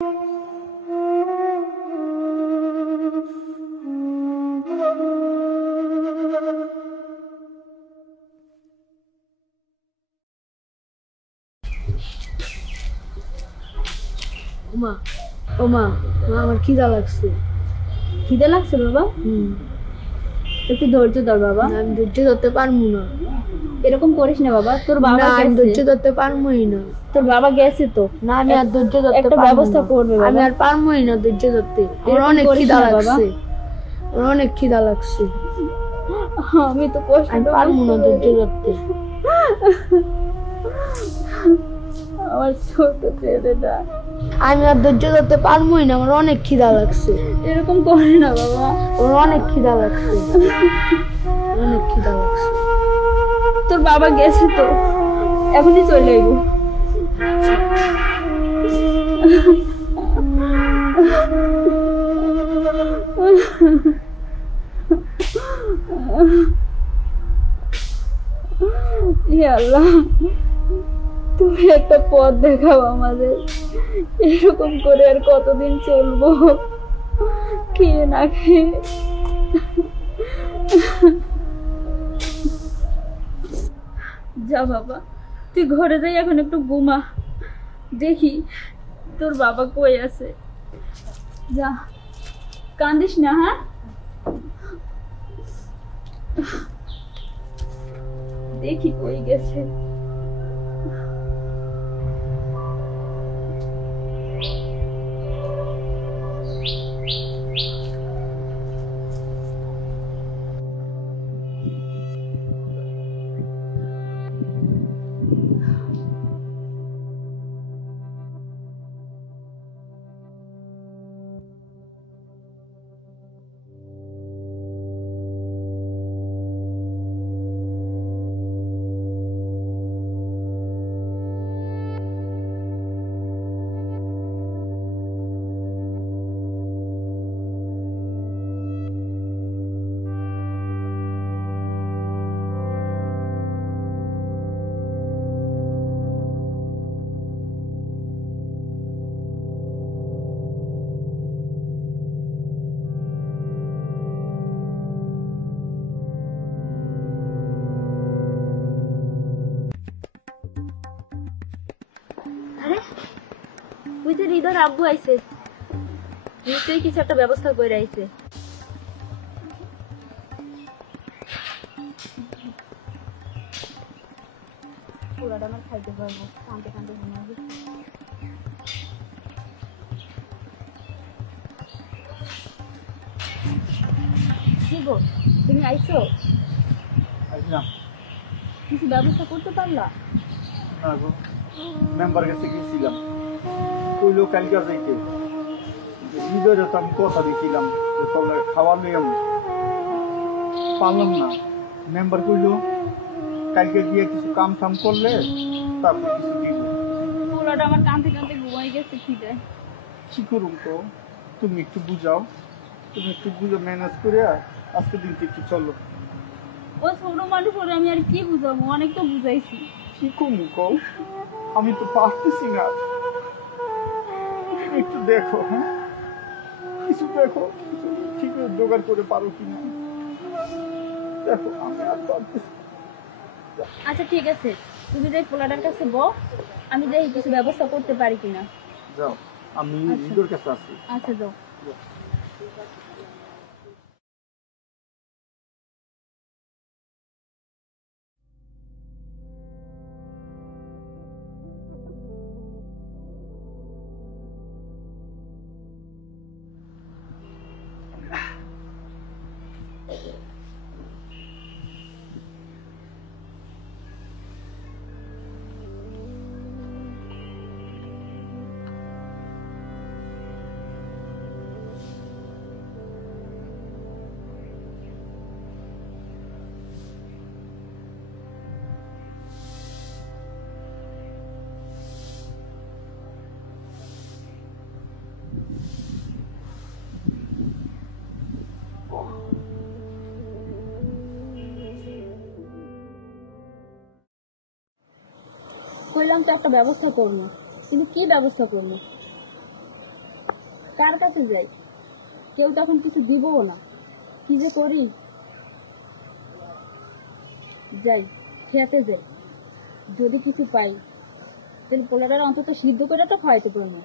ওমা ওমা আমার খিদা লাগছে। খিদে লাগছে বাবা? একটু ধৈর্য ধর বাবা। আমি ধৈর্য ধরতে পারবো না। এরকম করিস না বাবা, তোর বাবা আমি ধৈর্য ধরতে পারবোই না। তোর বাবা গেছে তো। না আমি আর ধৈর্য ধরতে একটা ব্যবস্থা করবে বাবা। আমি আর পারবোই না ধৈর্য ধরতে। আমার অনেক খিদা লাগছে, আমার অনেক খিদা লাগছে। আমি তো কষ্ট পারবো না ধৈর্য ধরতে। আমার ছোট ছেলেটা, আমি আর ধৈর্য ধরতে পারবোই না, আমার অনেক খিদা লাগছে। এরকম করে না বাবা, আমার অনেক খিদা লাগছে, অনেক খিদা লাগছে। তোর বাবা গেছে তো, এখনই চলে আইবো। আল্লাহ, তুমি একটা পথ দেখাও আমাদের। এরকম করে আর কতদিন চলবো, খেয়ে না খেয়ে। যা বাবা, তুই ঘরে যাই এখন একটু ঘুমা, দেখি তোর বাবা কই আছে। যা, কান্দিস না। হ্যাঁ, দেখি কই গেছে। বুঝতে হৃদয় আব্বু আইছে, নিশ্চয়ই কিছু একটা ব্যবস্থা করে আইছে। পুরাটা আমার খাইতে পারবো, কাঁদতে কাঁদতে ঘুমাবো। কি গো, তুমি আইছো? কিছু ব্যবস্থা করতে পারলা? না গো, মেম্বার কাছে গেছিলাম, কইলো কালকে যাইতে। হৃদয়ের তো আমি কথা দিয়েছিলাম খাওয়ার লই আমি পারলাম না। মেম্বার কইলো কালকে গিয়ে কিছু কাম টাম করলে তারপর কিছু দিব। পোলাটা আমার কাঁদতে কাঁদতে ঘুমাই গেছে খিদে। কি করুম তো, তুমি একটু বুঝাও, তুমি একটু বুঝে ম্যানেজ করে আজকে দিনটি একটু চলো। ও ছোট মানুষ হলে আমি আর কি বুঝাবো, অনেক তো বুঝাইছি। কি করবো কও, আমি তো পারতেছি না। একটু দেখো, হ্যাঁ কিছু দেখো, কিছু ঠিক জোগাড় করে পারো কিনা দেখো, আমি আর পারতেছি। আচ্ছা ঠিক আছে, তুমি যাই পোলাটার কাছে বল, আমি যাই কিছু ব্যবস্থা করতে পারি কিনা। যাও, আমি হৃদয়ের কাছে আছি। আচ্ছা যাও। বললাম তো একটা ব্যবস্থা করবো, কিন্তু কি ব্যবস্থা করবো? কার কাছে যাই? কেউ তখন কিছু দিবও না। কি যে করি? যাই, খেতে যাই, যদি কিছু পাই তাহলে পোলাটার অন্তত সিদ্ধ করে তো খাওয়াইতে পারবো।